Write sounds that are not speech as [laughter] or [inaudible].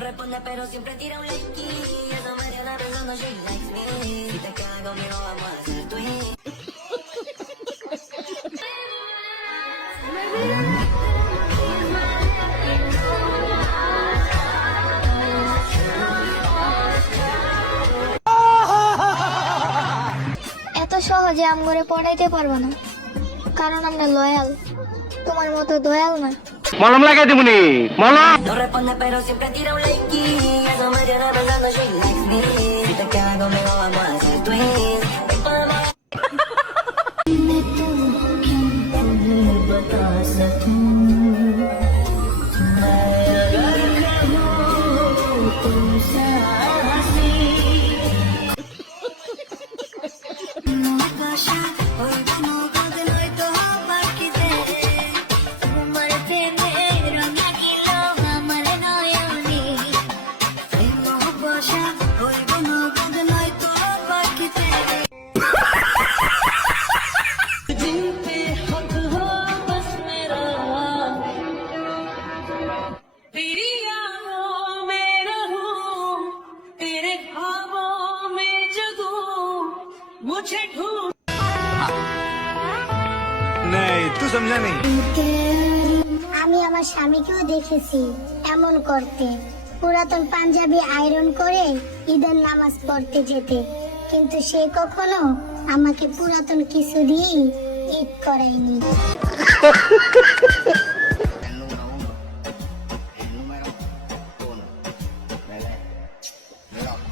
responde, pero siempre tira un like. Y eso me tiene pensando, she likes me. Si te quedas conmigo, vamos a hacer twin. এত সহজে আমগরে পড়াইতে পারব না কারণ আমরা loyal তোমার মতো দয়াল না Malam lagi temu nih malam. [laughs] मुझे नहीं तू समझा नहीं আমি আমার স্বামীকেও দেখেছি এমন করতে। পুরাতন পাঞ্জাবি আয়রন করে ঈদের নামাজ পড়তে যেতে। কিন্তু সে কখনো আমাকে পুরাতন কিছু দিয়ে ঈদ করায়নি। Yeah.